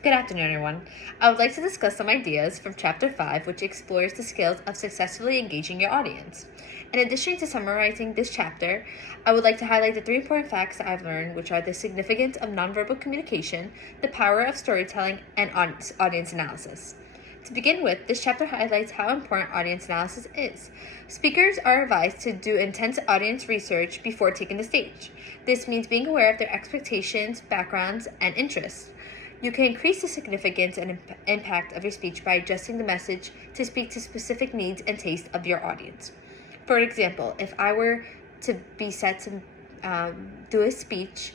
Good afternoon, everyone. I would like to discuss some ideas from Chapter 5, which explores the skills of successfully engaging your audience. In addition to summarizing this chapter, I would like to highlight the 3 important facts that I've learned, which are the significance of nonverbal communication, the power of storytelling, and audience analysis. To begin with, this chapter highlights how important audience analysis is. Speakers are advised to do intense audience research before taking the stage. This means being aware of their expectations, backgrounds, and interests. You can increase the significance and impact of your speech by adjusting the message to speak to specific needs and tastes of your audience. For example, if I were to be set to do a speech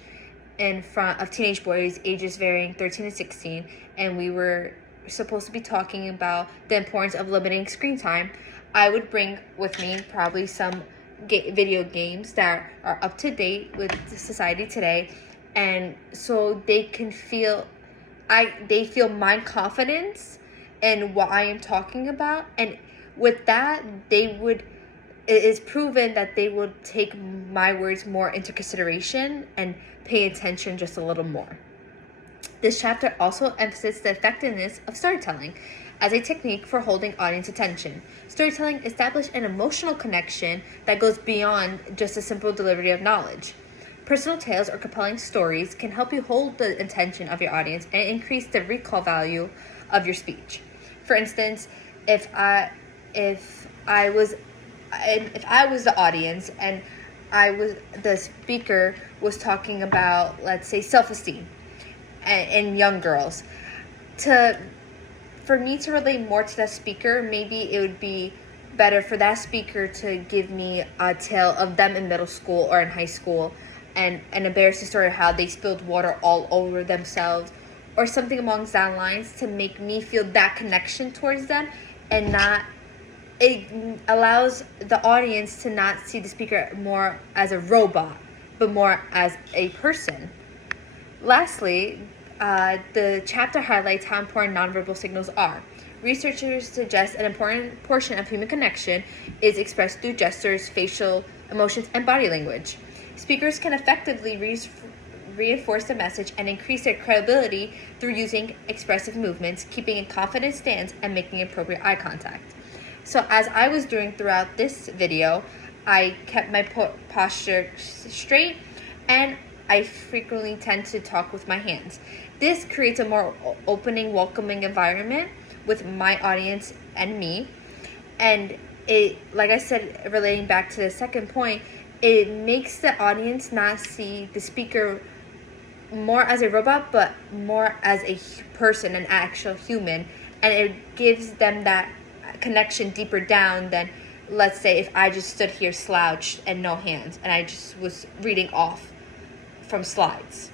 in front of teenage boys ages varying 13 to 16, and we were supposed to be talking about the importance of limiting screen time, I would bring with me probably some video games that are up to date with society today, and so they can feel my confidence in what I am talking about, and with that it is proven that they would take my words more into consideration and pay attention just a little more. This chapter also emphasizes the effectiveness of storytelling as a technique for holding audience attention. Storytelling establishes an emotional connection that goes beyond just a simple delivery of knowledge. Personal tales or compelling stories can help you hold the attention of your audience and increase the recall value of your speech. For instance, if I was the audience and the speaker was talking about, let's say, self-esteem in young girls, for me to relate more to that speaker, maybe it would be better for that speaker to give me a tale of them in middle school or in high school, and an embarrassing story of how they spilled water all over themselves, or something along that lines, to make me feel that connection towards them, and not it allows the audience to not see the speaker more as a robot, but more as a person. Lastly, the chapter highlights how important nonverbal signals are. Researchers suggest an important portion of human connection is expressed through gestures, facial emotions, and body language. Speakers can effectively reinforce the message and increase their credibility through using expressive movements, keeping a confident stance, and making appropriate eye contact. So as I was doing throughout this video, I kept my posture straight, and I frequently tend to talk with my hands. This creates a more opening, welcoming environment with my audience and me. And it, like I said, relating back to the second point, it makes the audience not see the speaker more as a robot, but more as a person, an actual human. And it gives them that connection deeper down than, let's say, if I just stood here slouched and no hands, and I just was reading off from slides.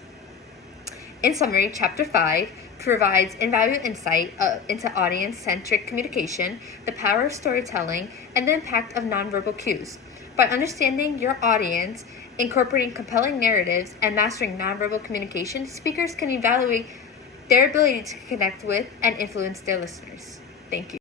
In summary, Chapter 5 provides invaluable insight into audience-centric communication, the power of storytelling, and the impact of nonverbal cues. By understanding your audience, incorporating compelling narratives, and mastering nonverbal communication, speakers can evaluate their ability to connect with and influence their listeners. Thank you.